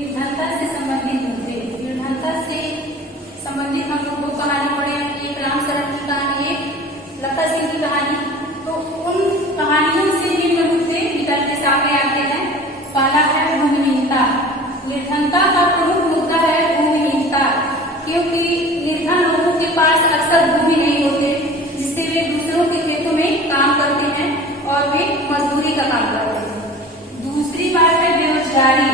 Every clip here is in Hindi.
निर्धनता से संबंधित मुद्दे। निर्धनता से संबंधित हम लोग दो कहानी पढ़े, एक रामचरण की कहानी, एक लता सिंह की कहानी। तो उन कहानियों से निम्न मुद्दे निकल के सामने आते हैं। पहला है भूमिहीनता। निर्धनता का प्रमुख मुद्दा है भूमिहीनता, क्योंकि निर्धन लोगों के पास अक्सर भूमि नहीं होते, जिससे वे दूसरों के खेतों में काम करते हैं और वे मजदूरी का काम करते हैं। दूसरी बात है बेरोजगारी।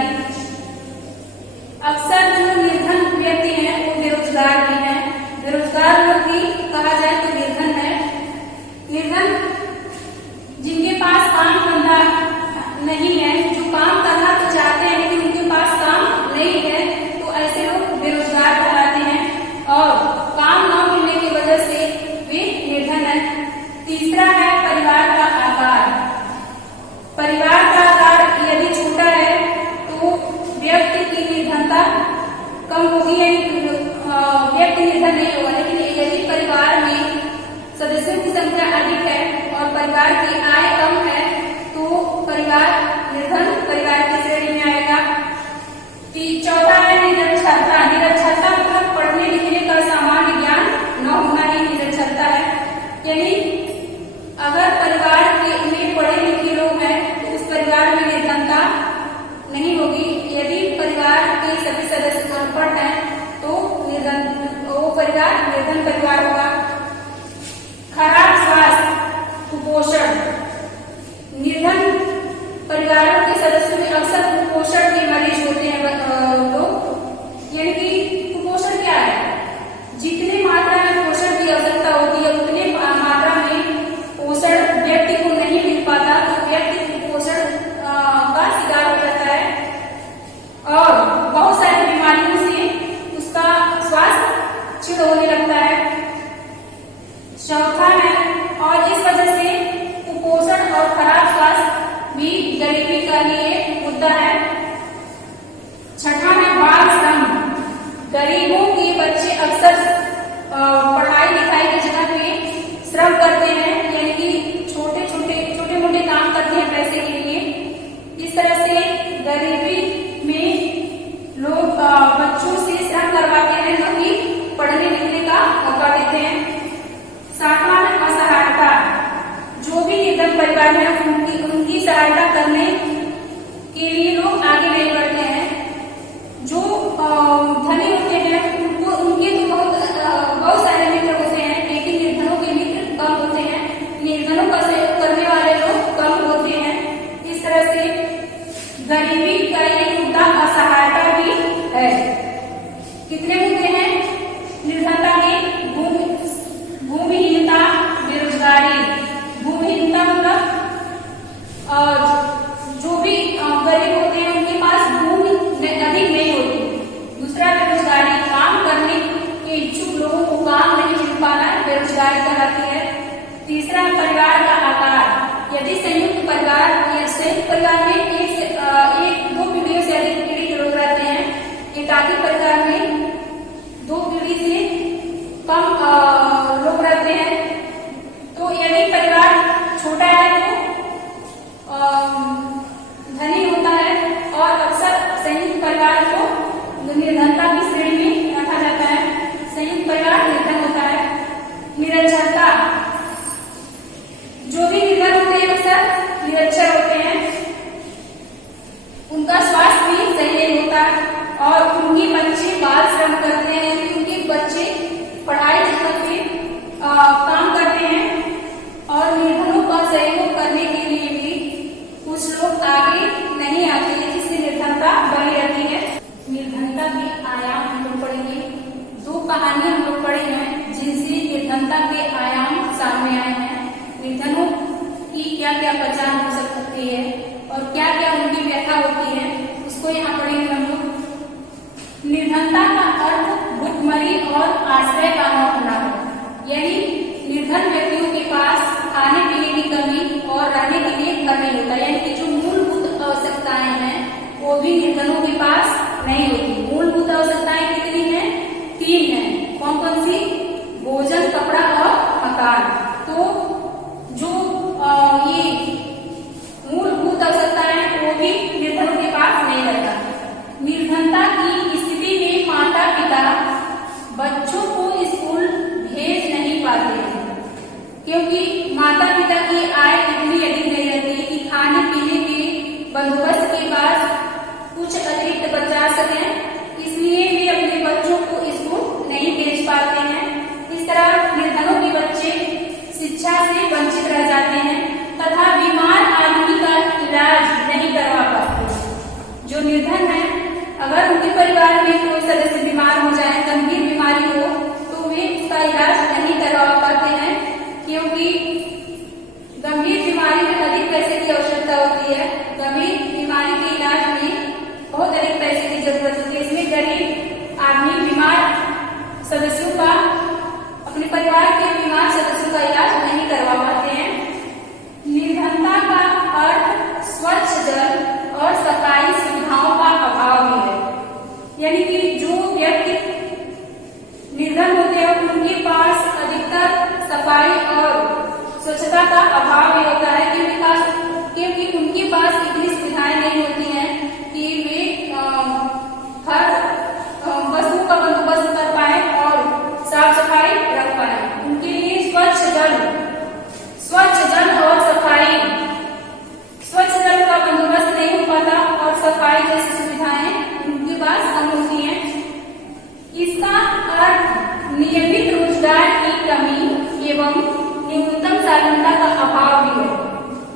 अक्सर जो निर्धन व्यक्ति हैं वो बेरोजगार भी हैं। बेरोजगार लोग भी कहा जाए तो निर्धन है। निर्धन जिनके पास काम धंधा नहीं है, जो काम करना तो चाहते हैं लेकिन उनके पास काम नहीं है, तो ऐसे लोग बेरोजगार कहलाते हैं और काम न मिलने की वजह से वे निर्धन है। तीसरा है परिवार का आकार। परिवार का आकार यदि छोटा है तो व्यक्ति की निर्धनता कम होगी, व्यक्ति निर्धन नहीं होगा। लेकिन यदि परिवार में सदस्यों की संख्या अधिक है और परिवार की आय कम है तो परिवार निर्धन परिवार की श्रेणी में आएगा। चौथा है निरक्षरता। निरक्षरता मतलब पढ़ने लिखने का सामान्य ज्ञान न होना ही निरक्षरता है। यानी अगर परिवार में पढ़े लिखे लोग हैं तो उस परिवार में निर्धनता नहीं होगी। यदि परिवार के सभी सदस्य अनपढ़ हैं तो वो परिवार निर्धन परिवार होगा। खराब स्वास्थ्य, कुपोषण। निर्धन परिवारों के सदस्यों में अक्सर कुपोषण के मरीज होते हैं लोग। यानी कि कुपोषण क्या है? जितनी मात्रा में पोषण की आवश्यकता होती है उतने मात्रा में पोषण व्यक्ति को नहीं मिल पाता, तो व्यक्ति कुपोषण का शिकार हो जाता है और बहुत सारी बीमारियों से उसका स्वास्थ्य क्षीण होने लगता है। चौथा है और इस वजह से कुपोषण और खराब स्वास्थ्य भी गरीबी का लिए मुद्दा है। छठा है बाल श्रम। गरीबों के बच्चे अक्सर पढ़ाई लिखाई की जगह पे श्रम करते हैं, यानी कि छोटे मोटे काम करते हैं पैसे के लिए। इस तरह से गरीबी में लोग बच्चों से श्रम करवाते हैं, जो कि पढ़ने लिखने का मौका देते हैं। सातवां है असहायता। जो भी निर्धन परिवार है उनकी सहायता करने के लिए लोग आगे नहीं बढ़ते हैं। जो धनी होते हैं उनके तो बहुत सारे मित्र होते हैं, लेकिन निर्धनों के मित्र कम होते हैं। निर्धनों का सहयोग करने वाले लोग कम होते हैं। इस तरह से गरीबी का एक मुद्दा असहायता भी है। कितने मुद्दे हैं निर्धनता के? भूमिहीनता, बेरोजगारी। भूमिहीनता मतलब जो भी गरीब होते हैं उनके पास भूमि अधिक नहीं होती। दूसरा बेरोजगारी, काम करने के इच्छुक लोगों को काम नहीं मिल पाना बेरोजगारी कहलाती है। तीसरा परिवार का आकार। यदि संयुक्त परिवार में एक दो पीढ़ियों से अधिक पीढ़ी के लोग रहते हैं, एकाकी परिवार में दो पीढ़ी से कम लोग रहते हैं, तो यदि परिवार छोटा है तो धनी होता है और अक्सर संयुक्त परिवार को निर्धनता की श्रेणी में रखा जाता है। संयुक्त परिवार निर्धन होता है। निरक्षरता। जो भी निर्धन होते हैं अक्सर निरक्षर होते हैं, उनका स्वास्थ्य भी सही नहीं होता और उनके बच्चे बाल श्रम करते हैं, उनके बच्चे पढ़ाई करके काम करते हैं और निर्धनों का सहयोग करने के लिए भी कुछ लोग आगे नहीं आते हैं, जिससे निर्धनता बनी रहती है। निर्धनता के आयाम हम लोग पढ़ेंगे। दो कहानी हम लोग पढ़े हैं जिनसे निर्धनता के आयाम सामने आए हैं। निर्धनों की क्या क्या पहचान हो सकती है और क्या क्या उनकी व्याख्या होती है, उसको यहाँ पढ़ेंगे हम लोग। निर्धनता का अर्थ भुखमरी और आश्रय का न होना है। यानी निर्धन व्यक्तियों के पास खाने पीने की कमी और रहने के लिए घर नहीं होता। यानी कि जो मूलभूत आवश्यकताएं हैं वो भी निर्धनों के पास नहीं होती। मूलभूत आवश्यकताएं कितनी हैं? 3 हैं। कौन कौन सी? भोजन, कपड़ा और मकान। तो जो ये मूलभूत आवश्यकताएं वो भी निर्धनों के पास नहीं रहता। निर्धन क्योंकि माता पिता की आय इतनी अधिक नहीं रहती कि खाने पीने के बंदोबस्त के बाद कुछ अतिरिक्त बचा सकें, इसलिए वे अपने बच्चों को स्कूल नहीं भेज पाते हैं। इस तरह निर्धनों के बच्चे शिक्षा से वंचित रह जाते हैं तथा बीमार आदमी का इलाज नहीं करवा पाते। जो निर्धन है, अगर उनके परिवार में कोई सदस्य बीमार हो जाए, गंभीर बीमारी हो, तो वे उसका इलाज नहीं करवा पाते हैं, क्योंकि गंभीर बीमारी में अधिक पैसे की आवश्यकता होती है। गंभीर बीमारी के इलाज में बहुत अधिक पैसे की जरूरत होती है। इसमें गरीब आदमी बीमार सदस्यों का, अपने परिवार के बीमार सदस्यों का इलाज नहीं करवा पाते हैं। निर्धनता का अर्थ स्वच्छ जल और सफाई सुविधाओं का अभाव भी है। यानी कि जो व्यक्ति निर्धन होते हैं उनके पास अधिकतर सफाई और स्वच्छता का अभाव भी होता है, क्योंकि उनके पास इतनी सुविधाएं नहीं होती हैं कि वे हर वस्तु का बंदोबस्त कर पाए और साफ सफाई रख पाए। उनके लिए स्वच्छ जल और स्वच्छ जल का बंदोबस्त नहीं हो पाता और सफाई जैसी सुविधाएं उनके पास कम होती हैं। इसका अर्थ नियमित रोजगार की कमी एवं न्यूनतम साधनता का अभाव भी है।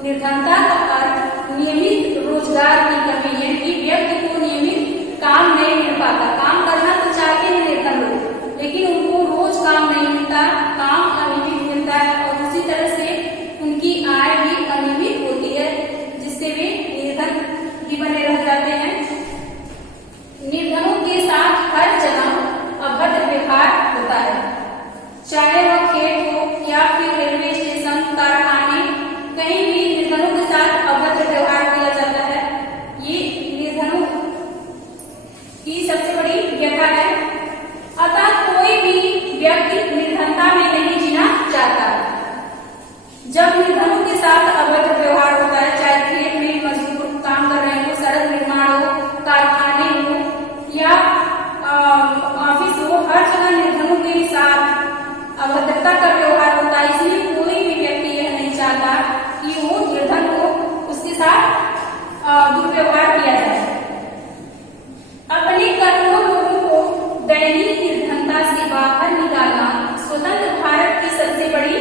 निर्धनता का अर्थ नियमित रोजगार की कमी है कि व्यक्ति को नियमित काम नहीं मिल पाता। काम करना तो चाहते हैं निर्धन लोग, लेकिन उनको रोज काम नहीं मिलता, काम अनियमित मिलता है और उसी तरह से उनकी आय भी अनियमित होती है, जिससे वे निर्धन भी बने रह जाते हैं। निर्धनों के साथ हर जगह अभद्र व्यवहार होता है, चाहे वह खेत हो या फिर रेलवे स्टेशन, कारखाने, कहीं भी निर्धनों के साथ अभद्र व्यवहार किया जाता है। ये निर्धनों की सबसे बड़ी व्यथा है। अतः कोई भी व्यक्ति निर्धनता में नहीं जीना चाहता। जब निर्धनों के साथ अभद्र व्यवहार होता है, चाहे खेत में मजदूर काम कर रहे हो, सड़क निर्माण हो, कारखाने हो या ऑफिस हो, हर जगह निर्धनों के साथ अभद्रता का व्यवहार होता है। इसलिए कोई भी व्यक्ति यह नहीं चाहता कि वो निर्धन को उसके साथ दुर्व्यवहार किया जाए। अपने करोड़ों लोगों को दैनिक निर्धनता से बाहर निकालना स्वतंत्र भारत की सबसे बड़ी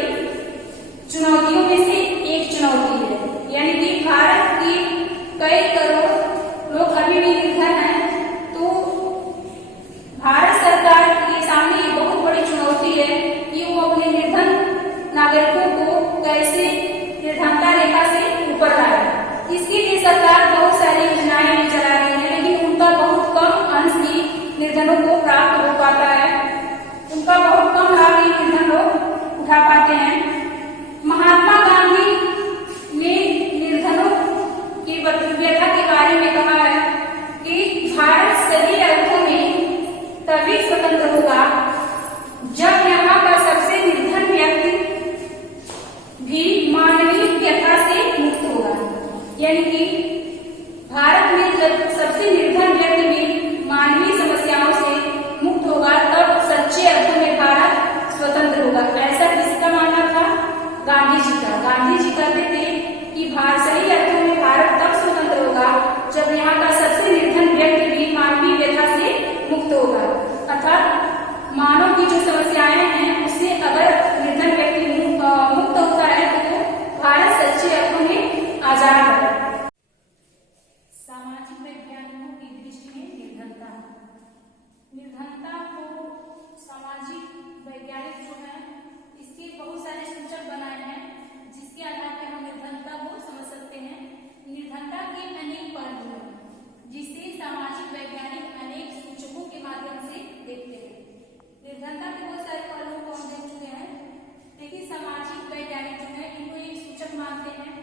चुनौतियों में से एक चुनौती है। यानी कि भारत के कई करोड़ लोग अभी भी निर्धन हैं, तो भारत सरकार के सामने ये बहुत बड़ी चुनौती है कि वो अपने निर्धन नागरिकों को कैसे निर्धनता रेखा से ऊपर लाए। इसके लिए सरकार बहुत सारी योजनाएं भी चला रही है, लेकिन उनका बहुत कम अंश ही निर्धनों को प्राप्त हो पाता है। उनका बहुत कम लाभ ही निर्धन लोग उठा पाते हैं। महात्मा गांधी ने निर्धनों की व्यथा के बारे में कहा है कि भारत सही अर्थों में तभी स्वतंत्र होगा जब यहाँ का सबसे निर्धन व्यक्ति भी मानवीय व्यथा से मुक्त होगा। यानी कि भारत में जब सबसे निर्धन व्यक्ति भी मानवीय समस्याओं से मुक्त होगा, तब सच्चे अर्थों में भारत स्वतंत्र होगा। ऐसा किसका मानना था? गांधी जी का। गांधी जी कहते थे कि सही अर्थों में भारत तब स्वतंत्र होगा जब यहाँ का सबसे निर्धन व्यक्ति भी मानवीय व्यथा से मुक्त होगा। अर्थात मानव की जो समस्याएं हैं उससे अगर निर्धन व्यक्ति मुक्त होता है तो भारत सच्चे अर्थों में आजाद है। सामाजिक वैज्ञानिकों की दृष्टि में निर्धनता को सामाजिक वैज्ञानिक जो है इसके बहुत सारे सूचक बनाए हैं, जिसके आधार पर हम निर्धनता को समझ सकते हैं। निर्धनता के अनेक पहलू हैं, जिसे सामाजिक वैज्ञानिक अनेक सूचकों के माध्यम से देखते हैं। निर्धनता के बहुत सारे पहलुओं को हम देख चुके हैं, लेकिन सामाजिक वैज्ञानिक जो है इनको एक सूचक मानते हैं।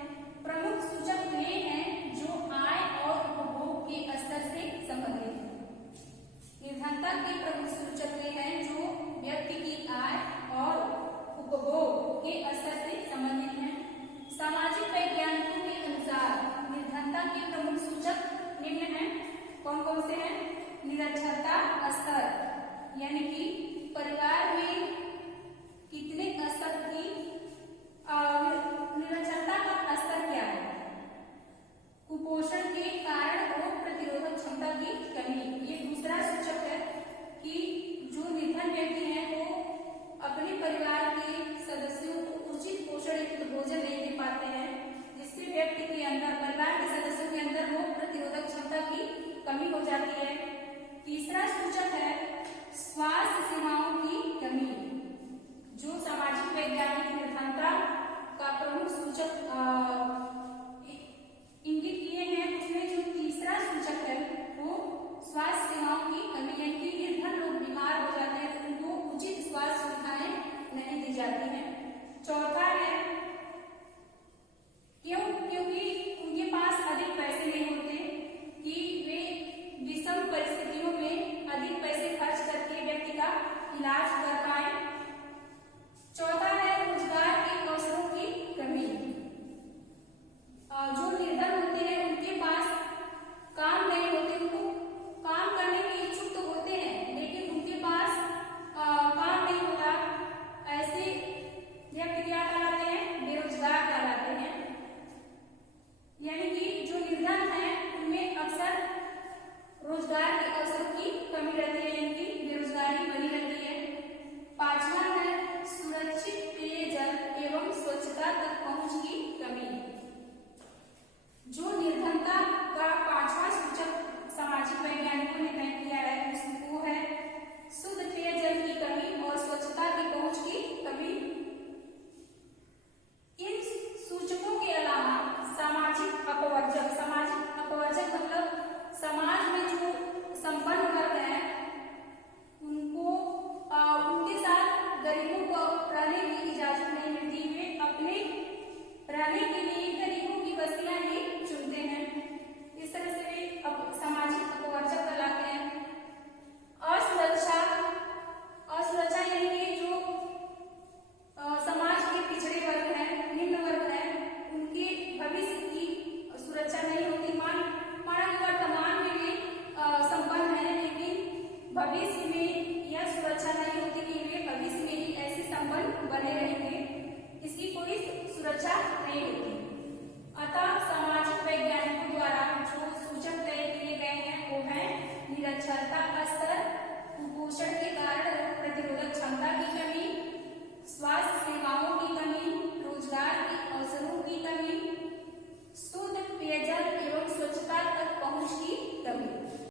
प्रमुख सूचक वे हैं जो आय और उपभोग के स्तर से संबंधित हैं। निर्धनता के प्रमुख सूचक वे हैं जो व्यक्ति की आय और उपभोग के स्तर से संबंधित हैं। सामाजिक वैज्ञानिकों के अनुसार निर्धनता के प्रमुख सूचक निम्न हैं। कौन कौन से हैं? निरक्षरता स्तर, यानी कि परिवार में कितने स्तर की निरक्षरता का स्तर क्या है? कुपोषण के कारण रोग प्रतिरोधक क्षमता की कमी। ये दूसरा सूचक है कि जो निर्धन व्यक्ति है वो अपने परिवार के सदस्यों को उचित पोषण युक्त भोजन नहीं दे पाते हैं, जिससे व्यक्ति के अंदर, परिवार के सदस्यों के अंदर रोग प्रतिरोधक क्षमता की कमी हो जाती है। तीसरा सूचक है स्वास्थ्य सेवाओं की कमी। जो सामाजिक वैज्ञानिक निर्धनता का प्रमुख सूचक इंगित किए हैं, उसमें जो तीसरा सूचक है वो स्वास्थ्य सेवाओं की कमी, यानी कि निर्धन लोग बीमार हो जाते हैं तो उनको उचित स्वास्थ्य सुविधाएं नहीं दी जाती हैं। चौथा है क्योंकि उनके पास अधिक पैसे नहीं होते कि वे विषम परिस्थितियों में अधिक पैसे खर्च करके व्यक्ति का इलाज कर पाए। चौथा है रोजगार के अवसरों की कमी। जो निर्धन होते हैं उनके पास काम नहीं होते, उनको काम करने के इच्छुक तो होते हैं लेकिन उनके पास काम नहीं होता। ऐसे व्यक्ति क्या कहलाते हैं? बेरोजगार कहलाते हैं। यानी कि जो निर्धन है उनमें अक्सर रोजगार के अवसरों की कमी रहती है, यानी कि बेरोजगारी बनी रहती है। पांचवा है सुरक्षित पेयजल एवं स्वच्छता तक पहुंच की कमी। जो निर्धनता